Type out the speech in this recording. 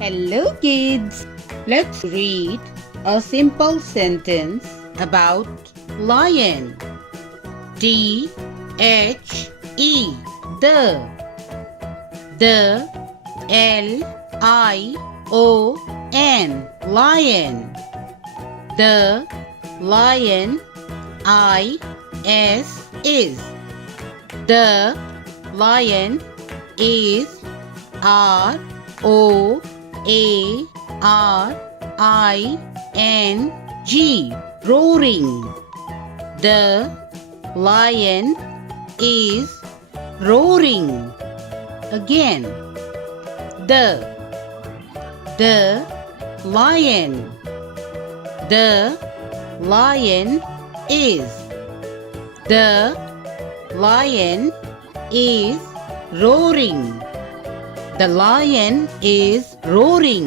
Hello kids! Let's read a simple sentence about lion. T-H-E The L-I-O-N Lion. The lion is the lion is R-O-A-R-I-N-G roaring. The lion is roaring. Again. The lion. The lion is. The lion is roaring. The lion is roaring.